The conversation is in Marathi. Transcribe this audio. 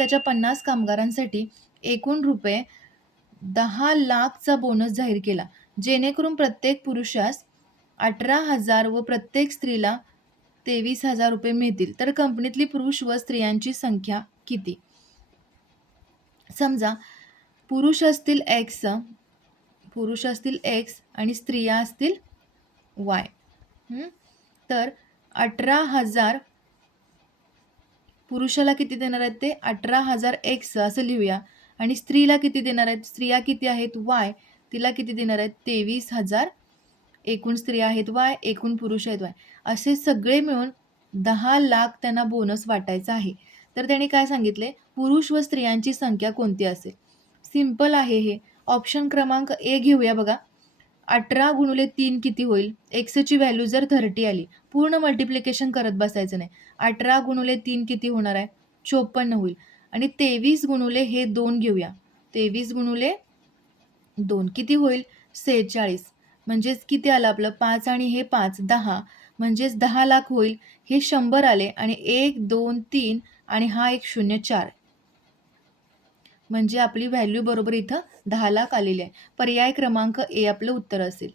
त्याच्या 50 कामगारांसाठी एकूण रुपये 10,00,000चा बोनस जाहीर केला, जेणेकरून प्रत्येक पुरुषास 18,000 व प्रत्येक स्त्रीला 23,000 रुपये मिळतील. तर कंपनीतली पुरुष व स्त्रियांची संख्या किती? समजा पुरुष असतील एक्स आणि स्त्रिया असतील वाय. तर 18,000 पुरुषाला किती देणार आहेत ते 18,000 एक्स असं लिहूया आणि स्त्रीला किती देणार आहेत, स्त्रिया किती आहेत वाय, तिला किती देणार आहेत 23,000. एकूण स्त्रिया आहेत वाय, एकूण पुरुष आहेत वाय, असे सगळे मिळून 10,00,000 त्यांना बोनस वाटायचा आहे. तर त्यांनी काय सांगितले, पुरुष व स्त्रियांची संख्या कोणती असेल? सिंपल आहे हे. ऑप्शन क्रमांक ए घेऊया बघा. 18 गुणिले 3 किती होईल? एक्सची व्हॅल्यू जर 30 आली, पूर्ण मल्टिप्लिकेशन करत बसायचं नाही. 18 गुणिले 3 किती होणार आहे? 54 होईल. आणि 23 गुणिले हे 2 घेऊया. 23 गुणिले 2 किती होईल? 46. म्हणजेच किती आलं आपलं 5 आणि हे 5 10, म्हणजेच 10,00,000 होईल. हे 100 आले आणि 1, 2, 3 आणि हा एक 0 4. म्हणजे आपली व्हॅल्यू बरोबर इथं 10,00,000 आलेली आहे. पर्याय क्रमांक ए आपलं उत्तर असेल.